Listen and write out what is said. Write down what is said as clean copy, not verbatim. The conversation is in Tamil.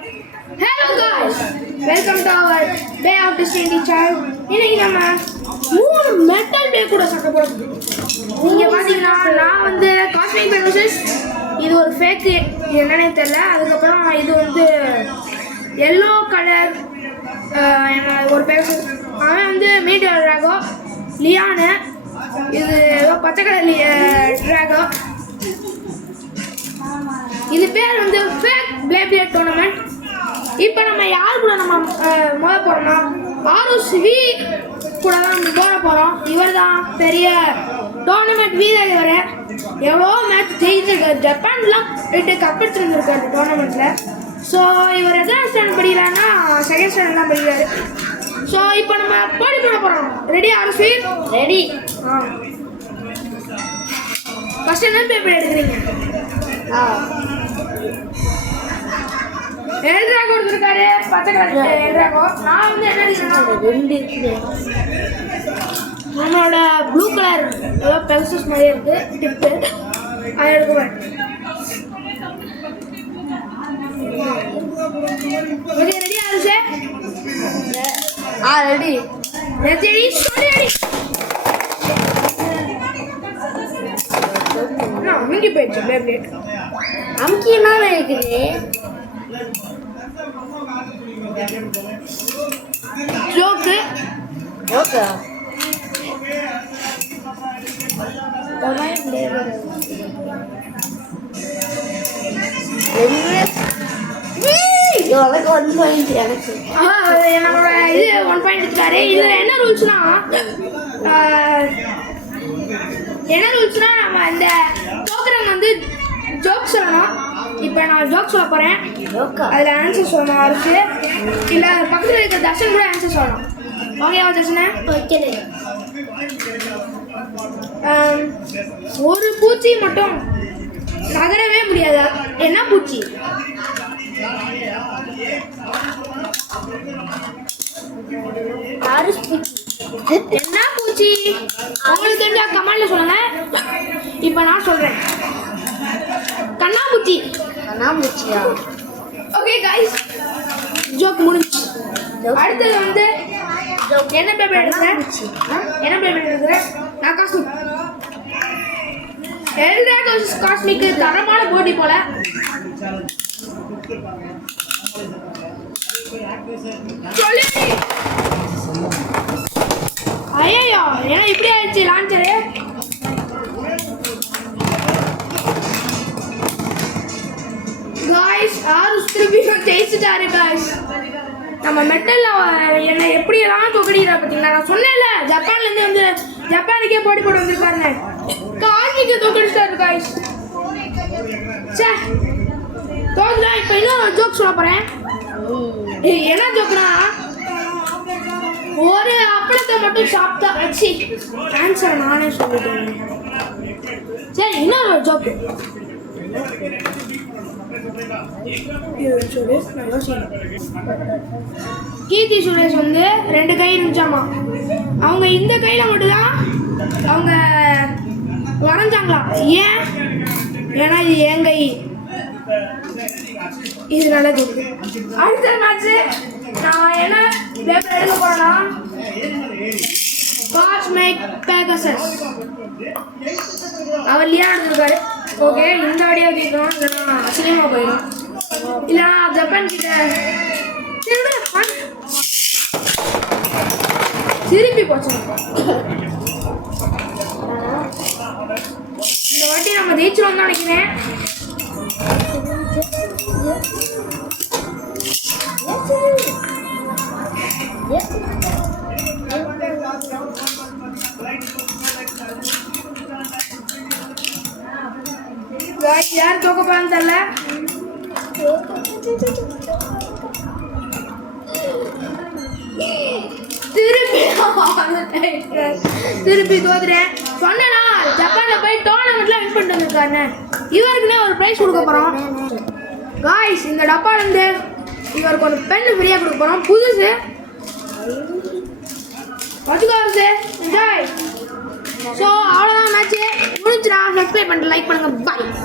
Hello guys, welcome to our Bay of Destiny channel. இன்னைக்கு நம்ம 3 மெட்டல் பே கூட சக்க போறோம். நீங்க பாத்தீங்கன்னா நான் வந்து காஸ்மிக் பெர்சஸ் இது ஒரு ஃபேக் என்னன்னே தெரியல. அதுக்கு அப்புறம் இது வந்து yellow கலர் ஒரு பெர்சஸ் அவன் வந்து மீடியல் டிராகோ லியான் இது பச்சை கலர் டிராகோ இது பேர் வந்து ஃபேக் பிளேபிளேட் டோர்னமெண்ட். இப்போ நம்ம யார் கூட நம்ம மோத போறோம்னா ஆர்எஸ்வி கூட தான் மோத போகிறோம். இவர் தான் பெரிய டோர்னமெண்ட் வீரர். இவர் எவ்வளோ மேட்ச் ஜெயிச்சிருக்காரு, ஜப்பான்லாம் 2 கப் எடுத்துருந்துருக்காரு டோர்னமெண்ட்டில். ஸோ இவர் எத்தனை ஸ்டாண்ட் படிக்கிறாருன்னா செகண்ட் ஸ்டாண்ட் தான் படிக்கிறாரு. ஸோ இப்போ நம்ம போடி போட போகிறோம். Ready RSV? ரெடி. ஃபர்ஸ்ட் என்ன பேப்பர் எடுக்கிறீங்க? எல்ட்ராகோ இருக்காரு, பச்சை கலர் எல்ட்ராகோ. நான் வந்து என்ன எடுக்கிறேன்னா நம்மளோட ப்ளூ கலர் ஏதோ பெல்சஸ் மாதிரியே இருக்கு டிப்பு, அது எடுக்குவேன். ஓகே, ரெடி ஆகுது? ரெடி. Ready ready. அமுக்கி போயிடுச்சு பிளேபிளேட். அமுக்கி என்ன இருக்குது? ஜோக்கு ஜோக்கா நம்மளோட இது 1 பாயிண்ட் எடுத்துட்டாரு. இதுல என்ன ரூல்ஸ்னா நம்ம இந்த டோக்கன் வந்து ஜோக் சொல்லணும். இப்போ நான் ஜோக் சொல்ல போகிறேன், அதில் ஆன்சர் சொல்லணும். அவருக்கு இல்லை பக்கத்தில் இருக்க தர்ஷன் கூட ஆன்சர் சொல்லணும். ஓகேவா தர்ஷனே? ஓகே. ஒரு பூச்சி மட்டும் நகரவே முடியாதா? என்ன பூச்சி? என்ன பூச்சி? உங்களுக்கு தெரிஞ்சா கமெண்ட்ல சொல்லுங்க. இப்போ நான் சொல்றேன், கண்ணாமூச்சி. கண்ணாமூச்சியா? ஓகே கைஸ், ஜோக் முடிஞ்சு. அடுத்தது வந்து என்ன பேப்பர் எடுக்கிறேன்? என்ன பேப்பர் எடுக்கிறேன்? நான் காஸ்மிக். எல்ட்ராகோ காஸ்மிக் தரமான போட்டி போல. சொல்லி ஐயோ, ஏன்னா இப்படி ஆயிடுச்சு லான்ச்சரு. காய்ஸ் ஆர்எஸ் திருப்பியும் ஜெயிச்சுட்டாரு. காய்ஸ் நம்ம மெட்டல்ல என்ன எப்படியெல்லாம் தோக்கடிக்கிறா பார்த்தீங்களா? நான் சொன்னேன்ல ஜப்பான்லேருந்து வந்து ஜப்பானுக்கே போட்டி போட்டு வந்திருக்காருன்னு. காஸ்மிக்கை தோக்கடிச்சிட்டாரு காய்ஸ். சே தோக்குதா. இப்போ இன்னும் ஜோக் சொல்ல போகிறேன். என்ன ஜோக்னா, ஒரு அப்பளத்தை மட்டும் சாப்பிட்டா வச்சு ஆன்சர் நானே சொல்லிட்டேன். சரி, இன்னொரு ஜோக்கு கீர்த்தி சுரேஷ் வந்து 2 கை இருந்துச்சாமா. அவங்க இந்த கையில மட்டும்தான் அவங்க வரைஞ்சாங்களா. ஏன்? ஏன்னா இது என் கை. இது நல்லது. அடுத்த மேட்ச் நான் என்ன பேப்பர் எடுக்க போறேன்னா காஸ்மிக் பெர்சஸ். அவர் லியா எடுத்துருக்காரு. ஓகே, இந்த வீடியோ கேட்கணும், இல்லைன்னா சினிமா போயிடும், இல்லைன்னா ஜப்பான் கிட்ட திருப்பி போச்சு. இந்த வாட்டி நம்ம ஜெயிச்சிருவோம் தான் நினைக்கிறேன். யார் தோக்க போறான்னு தெரியல. திருப்பி தோத்துறேன். சொன்னா ஜப்பான்ல போய் டோர்னமெண்ட்ல வின் பண்ணிட்டு வந்திருக்காரு. இவருக்குன்னே ஒரு பிரைஸ் கொடுக்க போறோம். காய்ஸ் இந்த டப்பால இருந்து இவருக்கு ஒரு பென் ஃப்ரீயா கொடுக்க போறோம், புதுசு. வச்சுக்கோங்க, என்ஜாய். ஸோ அவ்வளோதான் மேட்ச்சு முடிஞ்சுனா. சப்ஸ்கிரைப் பண்ணிட்டு லைக் பண்ணுங்க. பாய்.